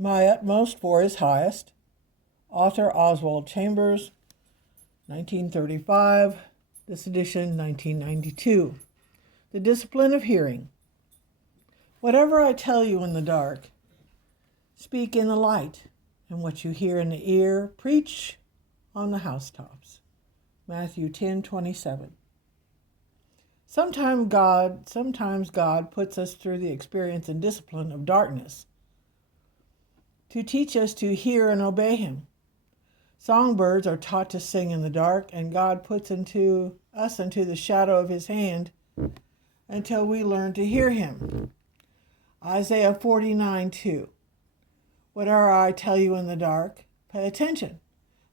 My Utmost for His Highest. Author Oswald Chambers, 1935. This edition, 1992. The Discipline of Hearing. Whatever I tell you in the dark, speak in the light, and what you hear in the ear, preach on the housetops. Matthew 10:27. Sometimes God puts us through the experience and discipline of darkness to teach us to hear and obey Him. Songbirds are taught to sing in the dark, and God puts us into the shadow of His hand until we learn to hear Him. Isaiah 49:2. Whatever I tell you in the dark, pay attention.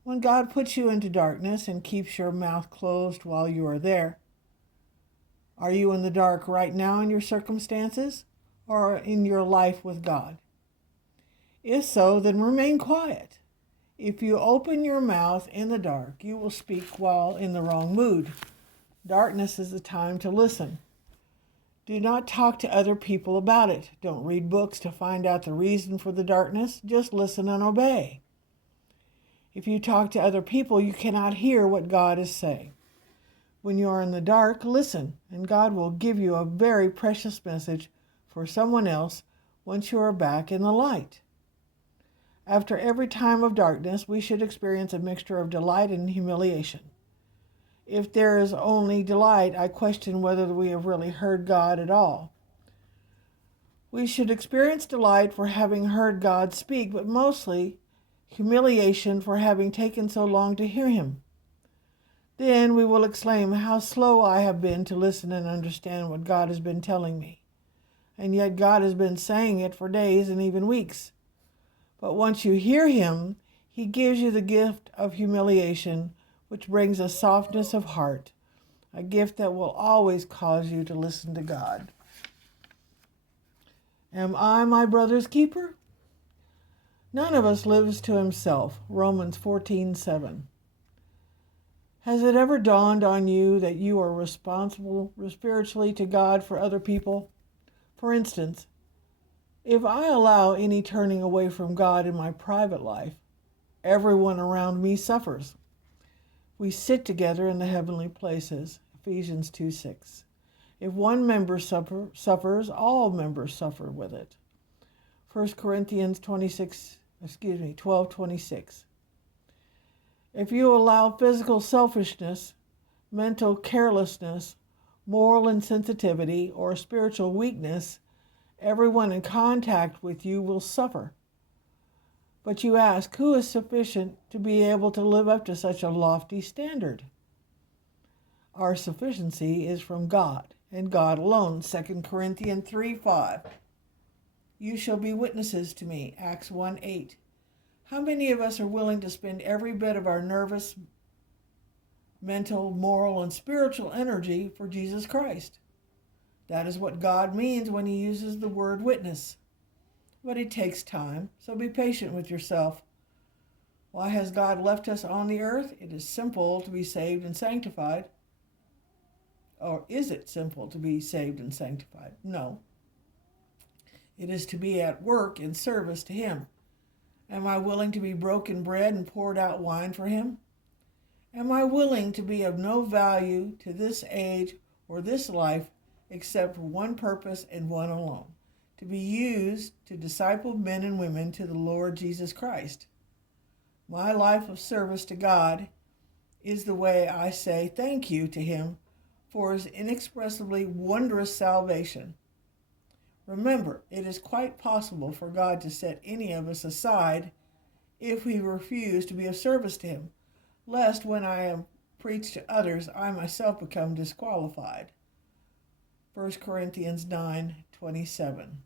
When God puts you into darkness and keeps your mouth closed while you are there, are you in the dark right now in your circumstances or in your life with God? If so, then remain quiet. If you open your mouth in the dark, you will speak while in the wrong mood. Darkness is the time to listen. Do not talk to other people about it. Don't read books to find out the reason for the darkness. Just listen and obey. If you talk to other people, you cannot hear what God is saying. When you are in the dark, listen, and God will give you a very precious message for someone else once you are back in the light. After every time of darkness, we should experience a mixture of delight and humiliation. If there is only delight, I question whether we have really heard God at all. We should experience delight for having heard God speak, but mostly humiliation for having taken so long to hear Him. Then we will exclaim, how slow I have been to listen and understand what God has been telling me. And yet God has been saying it for days and even weeks. But once you hear Him, He gives you the gift of humiliation, which brings a softness of heart, a gift that will always cause you to listen to God. Am I my brother's keeper? None of us lives to himself. Romans 14:7. Has it ever dawned on you that you are responsible spiritually to God for other people? For instance, if I allow any turning away from God in my private life, everyone around me suffers. We sit together in the heavenly places, Ephesians 2:6. If one member suffers, all members suffer with it. 1 Corinthians 12:26. If you allow physical selfishness, mental carelessness, moral insensitivity, or spiritual weakness, everyone in contact with you will suffer. But you ask, who is sufficient to be able to live up to such a lofty standard? Our sufficiency is from God, and God alone. 2 Corinthians 3:5. You shall be witnesses to me, Acts 1:8. How many of us are willing to spend every bit of our nervous, mental, moral, and spiritual energy for Jesus Christ? That is what God means when He uses the word witness. But it takes time, so be patient with yourself. Why has God left us on the earth? It is simple to be saved and sanctified. Or is it simple to be saved and sanctified? No. It is to be at work in service to Him. Am I willing to be broken bread and poured out wine for Him? Am I willing to be of no value to this age or this life except for one purpose and one alone, to be used to disciple men and women to the Lord Jesus Christ? My life of service to God is the way I say thank you to Him for His inexpressibly wondrous salvation. Remember, it is quite possible for God to set any of us aside if we refuse to be of service to Him, lest when I am preached to others, I myself become disqualified. 1 Corinthians 9:27.